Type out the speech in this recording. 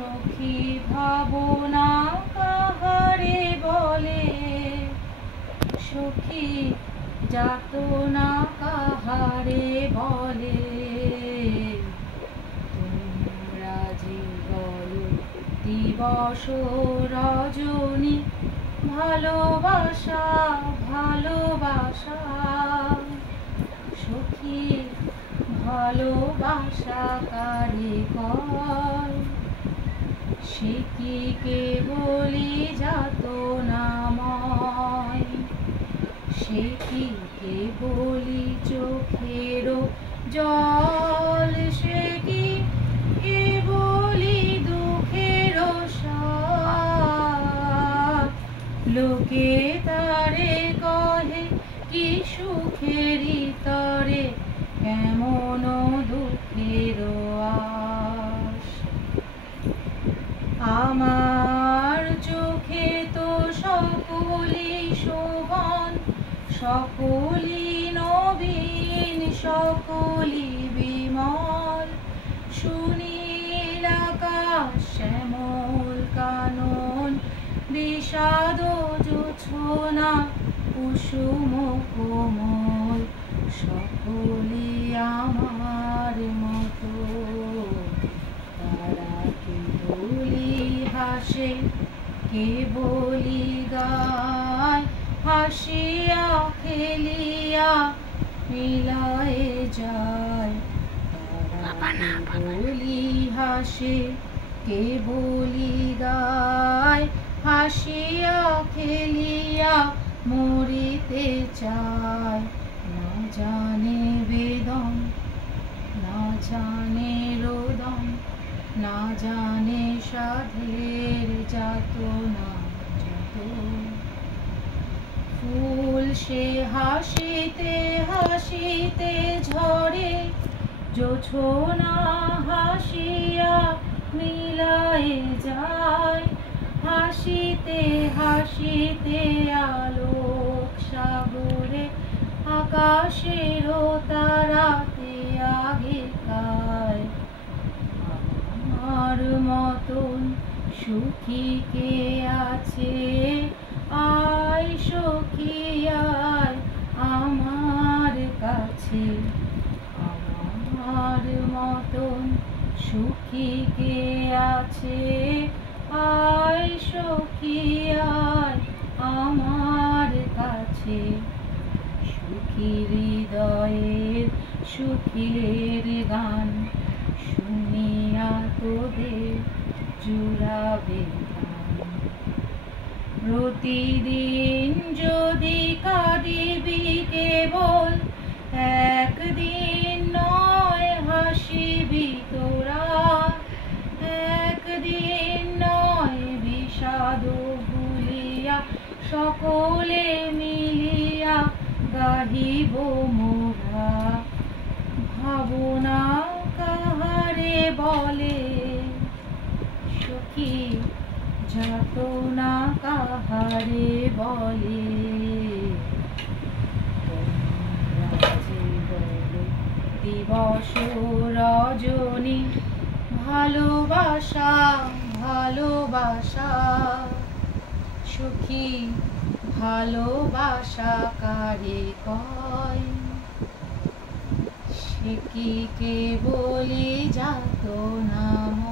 সখী ভাবনা কাহারে বলে, সখী যাতনা কাহারে বলে। তোমরা যে বলো দিবস রজনী, ভালোবাসা ভালোবাসা। সখী ভালোবাসা কারে কয়, সে কি কেবলি যাতনাময়। সে কি কেবলি চোখের জল, সে কি কেবলি দুঃখের সার। লোকে তারে কহে কি সুখেরই তরে, কেমন দুঃখের আশ। আমার চোখে তো সকলি শোভন, সকলি নবীন, সকলি বিমল। সুনীল আকাশ শ্যামল কানন, বিষাদ জোছনা কুসুম কোমল। সকলি আমার মতো, তারা কেবলি হাসে কেবলি গায়। হাসিয়া খেলিয়া মিলায়ে যায়, তারা কেবলি হাসে কেবলি গায়। হাসিয়া খেলিয়া মরিতে চায়, না জানে বেদম না জানে রোদন, না জানে সাধের যাতনা যত। ফুল সে হাসিতে হাসিতে ঝরে, জোছনা হাসিয়া মিলায়ে যায়। হাসিতে হাসিতে আলোক সাগরে, আকাশের তারাতে আগে খায়। আমার মতন সুখী কে আছে, আয় সখী আয় আমার কাছে। আমার মতন সুখী কে আছে, আয় সখী আয় আমার কাছে। সুখী হৃদয়ের সুখের গান, শুনিয়া তোদের জুড়াবে প্রাণ। প্রতিদিন যদি কাঁদিবি কেবল, একদিন নয় হাসিবি তোরা। একদিন নয় বিষাদ ভুলিয়া, সকলে মিলিয়া গাহিব মোরা। ভাবনা কাহারে বলে, সখী যাতনা কাহারে বলে। তোমরা যে বলো দিবস রজনী, ভালোবাসা ভালোবাসা। সখী ভালোবাসা কারে কয়, সে কি কেবলি যাতনাময়।